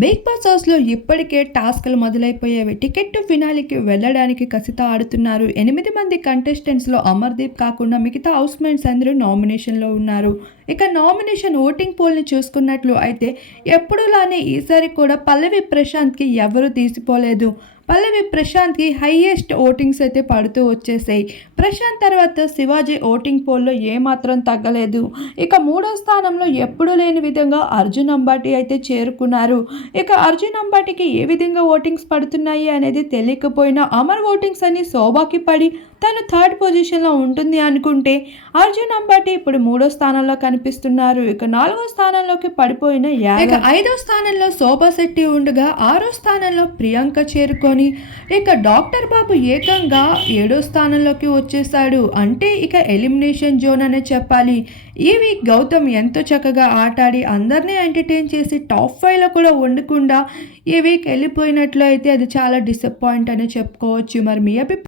Big boss హౌస్లో ఇప్పటికే టాస్క్లు మొదలైపోయేవి టికెట్ ఫినాలికి వెళ్ళడానికి కసిత ఆడుతున్నారు. ఎనిమిది మంది కంటెస్టెంట్స్లో అమర్దీప్ కాకుండా మిగతా హౌస్ మేట్స్ అందరూ నామినేషన్లో ఉన్నారు. ఇక నామినేషన్ ఓటింగ్ పోల్ని చూసుకున్నట్లు అయితే ఎప్పుడులానే ఈసారి కూడా పల్లవి ప్రశాంత్కి ఎవరూ తీసిపోలేదు. పల్లవి ప్రశాంత్కి హైయెస్ట్ ఓటింగ్స్ అయితే పడుతూ వచ్చేసాయి. ప్రశాంత్ తర్వాత శివాజీ ఓటింగ్ పోల్లో ఏమాత్రం తగ్గలేదు. ఇక మూడో స్థానంలో ఎప్పుడూ లేని విధంగా అర్జున్ అంబాటి అయితే చేరుకున్నారు. ఇక అర్జున్ అంబాటికి ఏ విధంగా ఓటింగ్స్ పడుతున్నాయి అనేది తెలియకపోయినా అమర్ ఓటింగ్స్ అన్ని శోభాకి పడి తను థర్డ్ పొజిషన్లో ఉంటుంది అనుకుంటే అర్జున్ అంబాటి ఇప్పుడు మూడో స్థానంలో కనిపిస్తున్నారు. ఇక నాలుగో స్థానంలోకి పడిపోయిన యాగ. ఇక ఐదో స్థానంలో శోభా శెట్టి ఉండగా ఆరో స్థానంలో ప్రియాంక చేరుకొని ఇక డాక్టర్ బాబు ఏకంగా ఏడో స్థానంలోకి వచ్చేసాడు అంటే ఇక ఎలిమినేషన్ జోన్ అనే చెప్పాలి. ఈ వీక్ గౌతమ్ ఎంతో చక్కగా ఆటాడి అందరినీ ఎంటర్టైన్ చేసి టాప్ ఫైవ్లో కూడా ఉండకుండా ఈ వీక్ వెళ్ళిపోయినట్లు అయితే అది చాలా డిసప్పాయింట్ అని చెప్పుకోవచ్చు. మరి మీ అభిప్రాయం?